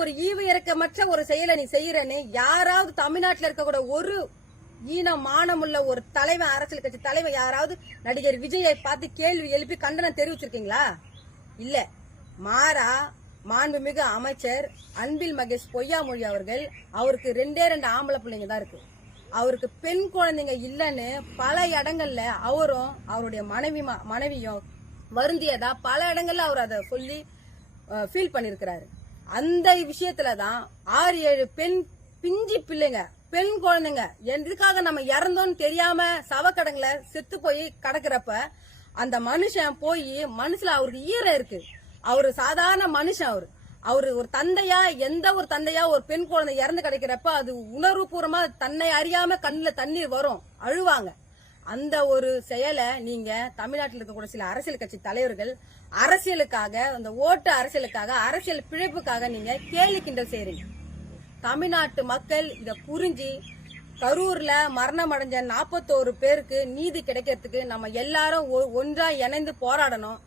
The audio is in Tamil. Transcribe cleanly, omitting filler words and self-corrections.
ஒரு ஈவு இறக்கமற்ற ஒரு செயலை நீ செய்யறன்னு யாராவது தமிழ்நாட்டில் இருக்கக்கூட ஒரு மானமுள்ள ஒரு தலைவன், அரசியல் கட்சி தலைவன் யாராவது நடிகர் விஜயை பார்த்து கேள்வி எழுப்பி கண்டனம் தெரிவிச்சிருக்கீங்களா? இல்ல. மாறா மாண்புமிகு அமைச்சர் அன்பில் மகேஷ் பொய்யாமொழி அவர்கள், அவருக்கு 2 ஆம்பளை பிள்ளைங்க தான் இருக்கு. அவருக்கு பெண் குழந்தைங்க இல்லன்னு பல இடங்கள்ல அவரும் அவருடைய மனைவியும் வருந்தியதா பல இடங்கள்ல அவர் அதை சொல்லி ஃபீல் பண்ணிருக்கிறாரு. அந்த விஷயத்துலதான் 6-7 பிஞ்சி பிள்ளைங்க, பெண் குழந்தைங்க எதுக்காக நம்ம இறந்தோன்னு தெரியாம சவக்கடங்களை செத்து போய் கிடக்குறப்ப அந்த மனுஷன் போய் மனசுல அவருக்கு ஈரம் இருக்கு. அவரு சாதாரண மனுஷன். அவரு ஒரு தந்தையா, எந்த ஒரு தந்தையா ஒரு பெண் குழந்தை இறந்து கிடைக்கிறப்ப அது உணர்வுபூர்வமா தன்னை அறியாம கண்ணுல தண்ணீர் வரும், அழுவாங்க. அந்த ஒரு செயலை நீங்க தமிழ்நாட்டில் இருக்கக்கூடிய சில அரசியல் கட்சி தலைவர்கள் அரசியலுக்காக, அந்த ஓட்டு அரசியலுக்காக, அரசியல் பிழைப்புக்காக நீங்க கேலி கிண்டல் செய்றீங்க. தமிழ்நாட்டு மக்கள் இத புரிஞ்சு கரூர்ல மரணம் அடைஞ்ச 41 பேருக்கு நீதி கிடைக்கிறதுக்கு நம்ம எல்லாரும் ஒன்றா இணைந்து போராடணும்.